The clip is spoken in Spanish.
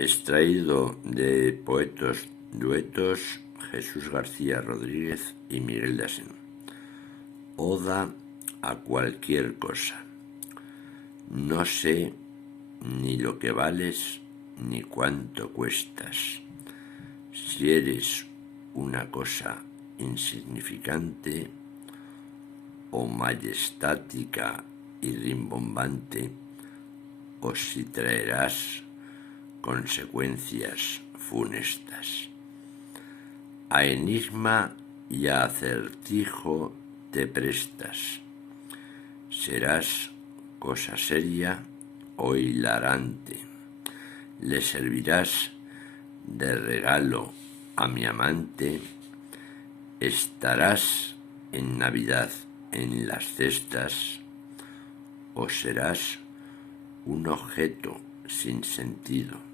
Extraído de Poetos Duetos, Jesús García Rodríguez y Miguel de Asén. Oda a cualquier cosa. No sé ni lo que vales ni cuánto cuestas. Si eres una cosa insignificante o majestática y rimbombante, o si traerás consecuencias funestas. A enigma y a acertijo te prestas. Serás cosa seria o hilarante. Le servirás de regalo a mi amante. Estarás en Navidad en las cestas o serás un objeto sin sentido